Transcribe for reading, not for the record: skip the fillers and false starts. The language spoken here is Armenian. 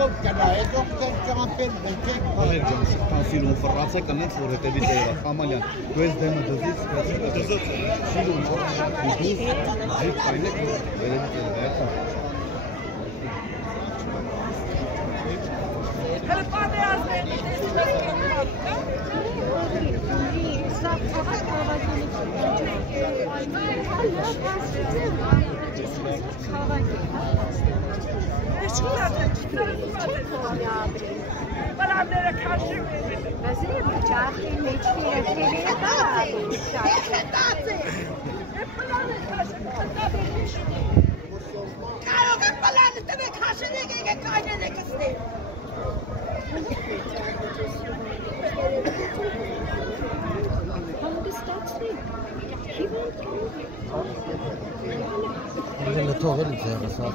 Ով կնա, հետո կամպել բերքեք։ Վալեր ջան, սիրուն ֆրացա կանենց որ հետևից եղա Խամալյան։ Դու ես դեմը դզից, դզոց։ Սիրուն դու այ կայնեք վերևից եղա։ Հələ բանը ազնեն, սա փոխակ հավաքին Բալամները քաշում են։ Բազի բճախի մեջի երկերի է դա։ Կարող է բալանը տվեք հաշենեք եկեք կայնեն եք ստեղ։ Ele não estou vendo, Zé, mas só